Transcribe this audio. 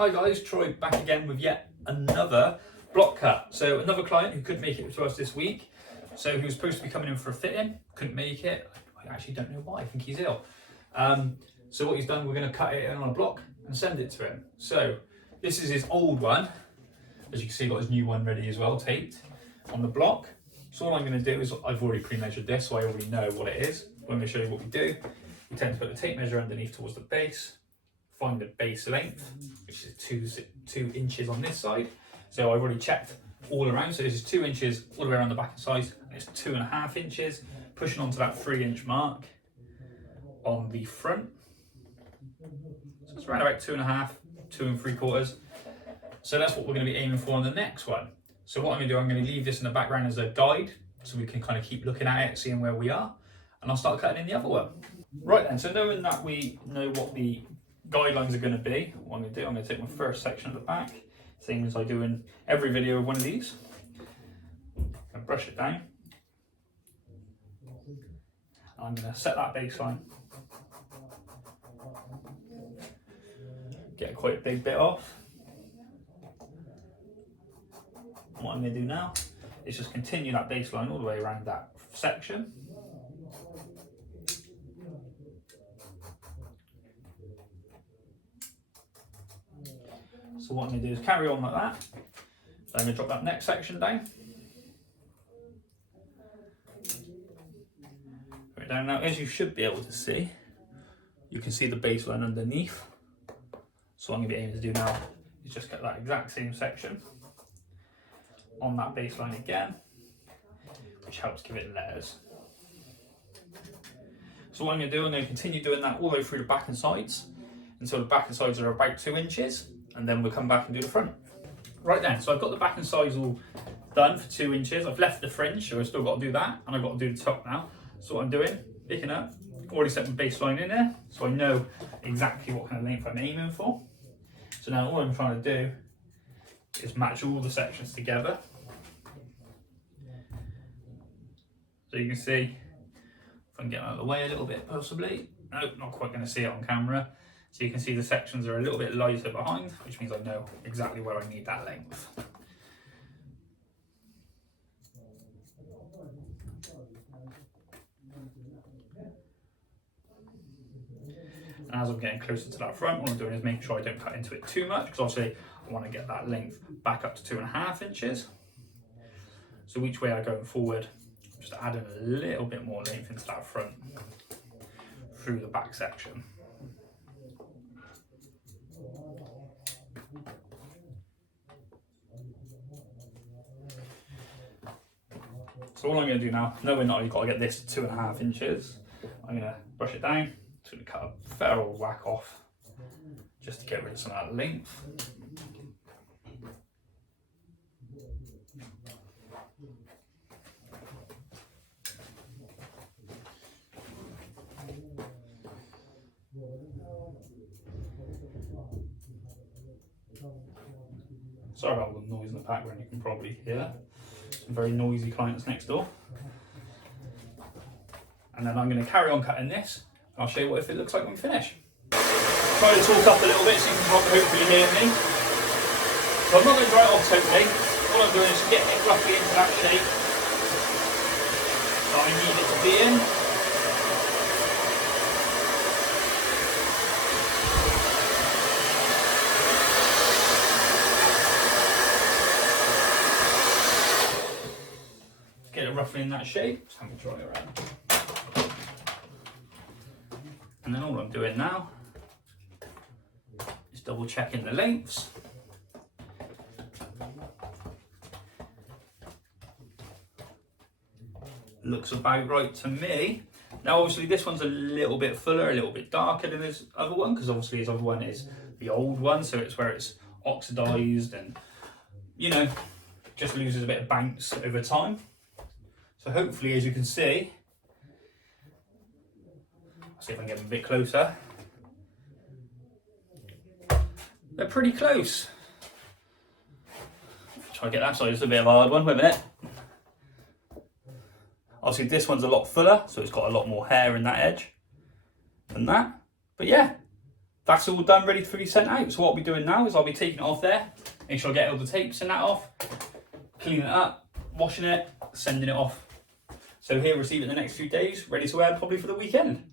Hi guys, Troy back again with yet another block cut. So another client who couldn't make it to us this week. So he was supposed to be coming in for a fitting, couldn't make it. I actually don't know why, I think he's ill. So what he's done, we're going to cut it in on a block and send it to him. So this is his old one. As you can see, got his new one ready as well, taped on the block. So all I'm going to do is, I've already pre-measured this, so I already know what it is. I'm going to show you what we do. We tend to put the tape measure underneath towards the base. Find the base length, which is 2 inches on this side. So I've already checked all around. So this is 2 inches all the way around the back and sides, and it's 2.5 inches, pushing onto that 3-inch mark on the front. So it's around about 2.5, 2 3/4. So that's what we're going to be aiming for on the next one. So what I'm going to do, I'm going to leave this in the background as a guide, so we can kind of keep looking at it, seeing where we are, and I'll start cutting in the other one. Right then, so knowing that we know what the guidelines are going to be, what I'm going to do, I'm going to take my first section at the back, same as I do in every video of one of these, and brush it down. I'm going to set that baseline, get quite a big bit off. What I'm going to do now is just continue that baseline all the way around that section. So what I'm going to do is carry on like that. So I'm going to drop that next section down. Put it down now. As you should be able to see, you can see the baseline underneath. So what I'm going to be aiming to do now is just cut that exact same section on that baseline again, which helps give it layers. So what I'm going to do, I'm going to continue doing that all the way through the back and sides until the back and sides are about 2 inches. And then we'll come back and do the front. Right then, so I've got the back and sides all done for 2 inches. I've left the fringe, so I've still got to do that, and I've got to do the top now. So what I'm doing, picking up, already set my baseline in there, so I know exactly what kind of length I'm aiming for. So now all I'm trying to do is match all the sections together. So you can see, if I can get out of the way a little bit possibly. Nope, not quite going to see it on camera. So you can see the sections are a little bit lighter behind, which means I know exactly where I need that length. And as I'm getting closer to that front, what I'm doing is making sure I don't cut into it too much, because obviously I want to get that length back up to 2.5 inches. So each way I go forward, I'm just adding a little bit more length into that front through the back section. So all I'm going to do now, knowing that you've got to get this to 2.5 inches, I'm going to brush it down. Just going to cut a fair old whack off, just to get rid of some of that length. Sorry about all the noise in the background, you can probably hear. Some very noisy clients next door. And then I'm going to carry on cutting this, and I'll show you what it looks like when we finish. Try to talk up a little bit so you can hopefully hear me. So I'm not going to dry it off totally. All I'm doing is get it roughly into that shape that I need it to be in. Get it roughly in that shape, just have me dry it around. And then all I'm doing now is double checking the lengths. Looks about right to me. Now obviously this one's a little bit fuller, a little bit darker than this other one, because obviously this other one is the old one, so it's where it's oxidised and, you know, just loses a bit of bounce over time. So hopefully, as you can see, I'll see if I can get them a bit closer. They're pretty close. Try to get that side, it's a bit of a hard one, wait a minute. Obviously this one's a lot fuller, so it's got a lot more hair in that edge than that. But yeah, that's all done, ready to be sent out. So what I'll be doing now is I'll be taking it off there, make sure I get all the tapes and that off, cleaning it up, washing it, sending it off. So he'll receive it in the next few days, ready to wear probably for the weekend.